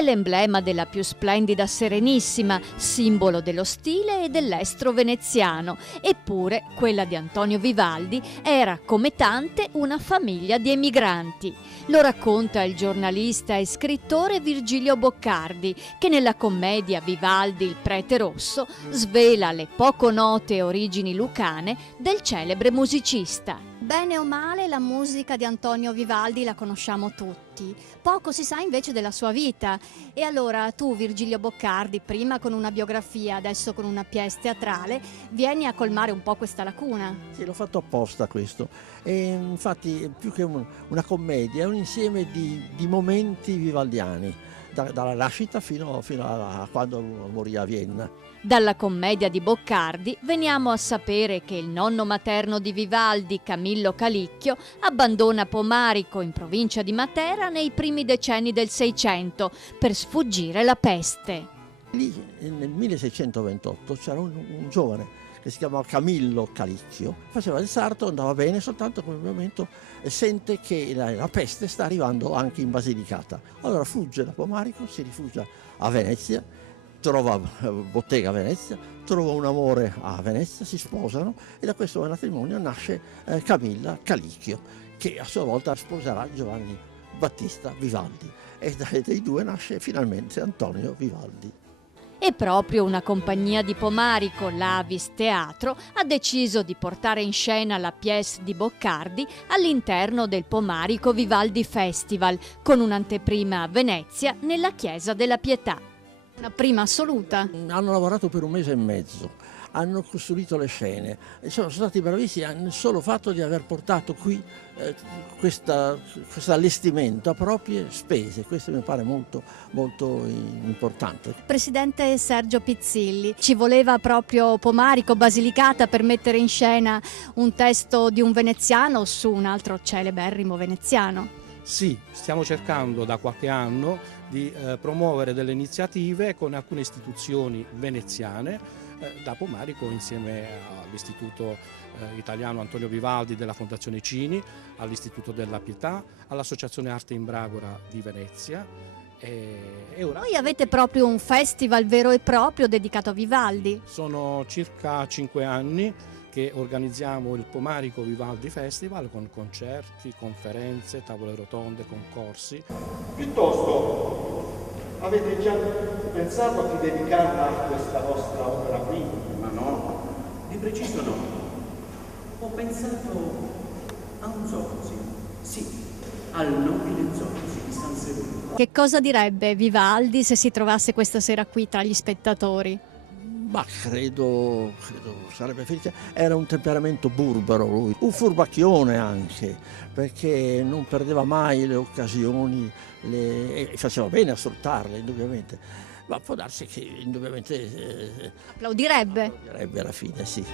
È l'emblema della più splendida Serenissima, simbolo dello stile e dell'estro veneziano. Eppure quella di Antonio Vivaldi era, come tante, una famiglia di emigranti. Lo racconta il giornalista e scrittore Virgilio Boccardi, che nella commedia Vivaldi il prete rosso svela le poco note origini lucane del celebre musicista. Bene o male, la musica di Antonio Vivaldi la conosciamo tutti. Poco si sa invece della sua vita. E allora tu, Virgilio Boccardi, prima con una biografia, adesso con una pièce teatrale, vieni a colmare un po' questa lacuna. Sì, l'ho fatto apposta questo. E infatti, più che una commedia, è un insieme di momenti vivaldiani, dalla nascita fino a quando morì a Vienna. Dalla commedia di Boccardi veniamo a sapere che il nonno materno di Vivaldi, Camillo Calicchio, abbandona Pomarico in provincia di Matera nei primi decenni del Seicento per sfuggire la peste. Lì nel 1628 c'era un giovane che si chiamava Camillo Calicchio, faceva il sarto, andava bene, soltanto in quel momento sente che la peste sta arrivando anche in Basilicata. Allora fugge da Pomarico, si rifugia a Venezia, trova bottega a Venezia, trova un amore a Venezia, si sposano e da questo matrimonio nasce Camilla Calicchio, che a sua volta sposerà Giovanni Battista Vivaldi e dai due nasce finalmente Antonio Vivaldi. E proprio una compagnia di Pomarico, l'Avis Teatro, ha deciso di portare in scena la pièce di Boccardi all'interno del Pomarico Vivaldi Festival, con un'anteprima a Venezia nella Chiesa della Pietà. Una prima assoluta. Hanno lavorato per un mese e mezzo, hanno costruito le scene e sono stati bravissimi nel solo fatto di aver portato qui questo allestimento a proprie spese. Questo mi pare molto, molto importante. Presidente Sergio Pizzilli, ci voleva proprio Pomarico, Basilicata per mettere in scena un testo di un veneziano su un altro celeberrimo veneziano? Sì, stiamo cercando da qualche anno di promuovere delle iniziative con alcune istituzioni veneziane da Pomarico, insieme all'Istituto Italiano Antonio Vivaldi della Fondazione Cini, all'Istituto della Pietà, all'Associazione Arte Imbragora di Venezia. E ora Voi avete proprio un festival vero e proprio dedicato a Vivaldi? sono circa 5 anni che organizziamo il Pomarico Vivaldi Festival con concerti, conferenze, tavole rotonde, concorsi. Piuttosto, avete già pensato a chi dedicarla a questa vostra opera qui? Ma no, di preciso no. Ho pensato a un Zorzi, sì, al nobile Zorzi di San Severino. Che cosa direbbe Vivaldi se si trovasse questa sera qui tra gli spettatori? Ma credo sarebbe felice. Era un temperamento burbero lui, un furbacchione anche, perché non perdeva mai le occasioni e faceva bene a sfruttarle, indubbiamente. Ma può darsi che indubbiamente Applaudirebbe? applaudirebbe alla fine, sì.